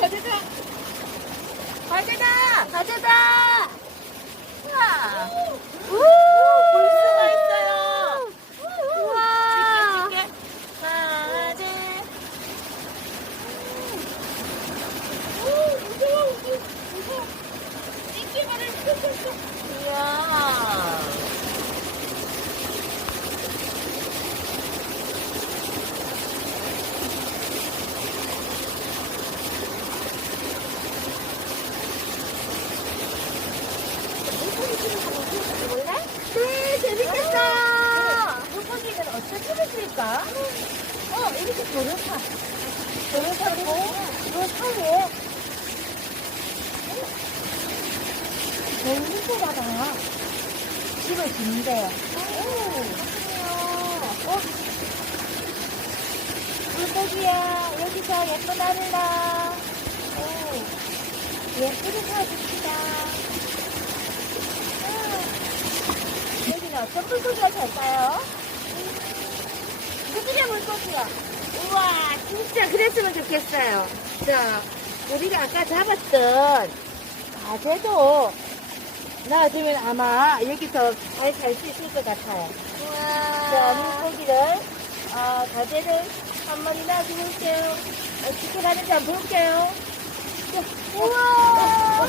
가재다. 가재다. 가재다. 우와. 우, 물수가 있어요. 우와. 찍게, 찍게. 가재. 오, 무서워, 무서워. 찍기만 해. 이야. 네, 재밌겠다. 물고기는 어떻게 해줄까? 어, 이렇게 도로타. 도로타고, 그 사이에. 예쁘다. 집을 짓는데요. 어? 물고기야, 여기서 하늘아. 오, 예쁘게 살아줍시다. 여기는 어떤 물고기가 살까요? 무지개 물고기요. 우와, 진짜 그랬으면 좋겠어요. 자, 우리가 아까 잡았던 가재도 놔두면 아마 여기서 잘 살 수 있을 것 같아요. 자, 물고기를, 아, 가재를 한 마리 놔두볼게요. 어떻게 가는지 한번 볼게요. 자, 우와!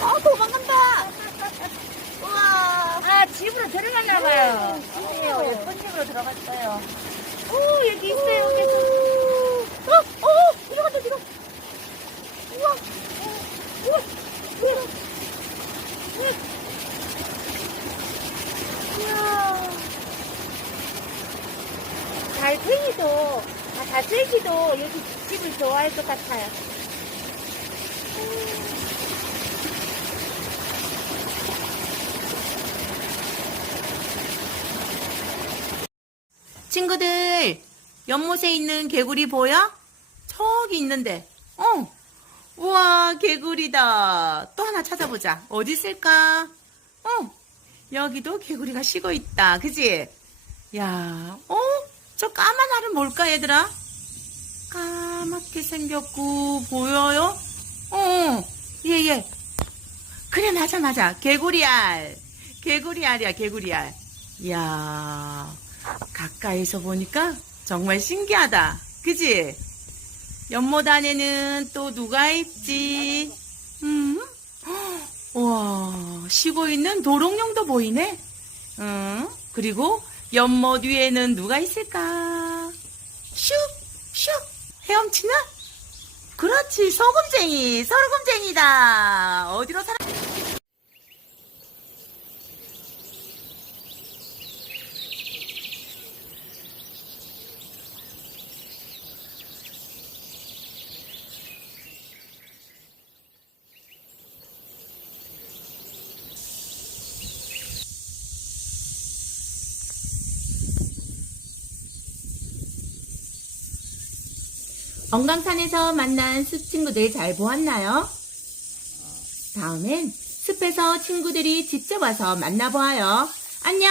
아, 도망간다! 우와! 아, 집으로 들어갔나 봐요. 집이요. 예쁜 집으로 들어갔어요. 오, 여기 있어요, 계속. 어, 어, 들어간다, 들어. 우와! 우와! 우와! 우와! 달팽이도, 아, 달팽이도 여기 집을 좋아할 것 같아요. 친구들, 연못에 있는 개구리 보여? 저기 있는데. 어. 우와, 개구리다. 또 하나 찾아보자. 어디 있을까? 어. 여기도 개구리가 쉬고 있다. 그지? 야, 어? 저 까만 알은 뭘까, 얘들아? 까맣게 생겼고, 보여요? 어, 예, 예. 그래, 맞아, 맞아. 개구리 알. 개구리 알이야, 개구리 알. 이야, 가까이서 보니까 정말 신기하다. 그지? 연못 안에는 또 누가 있지? 음? 헉, 우와, 쉬고 있는 도롱뇽도 보이네? 응? 그리고 연못 위에는 누가 있을까? 슉! 슉! 헤엄치나? 그렇지, 소금쟁이, 소금쟁이다. 엉강산에서 만난 숲 친구들 잘 보았나요? 다음엔 숲에서 친구들이 직접 와서 만나보아요. 안녕!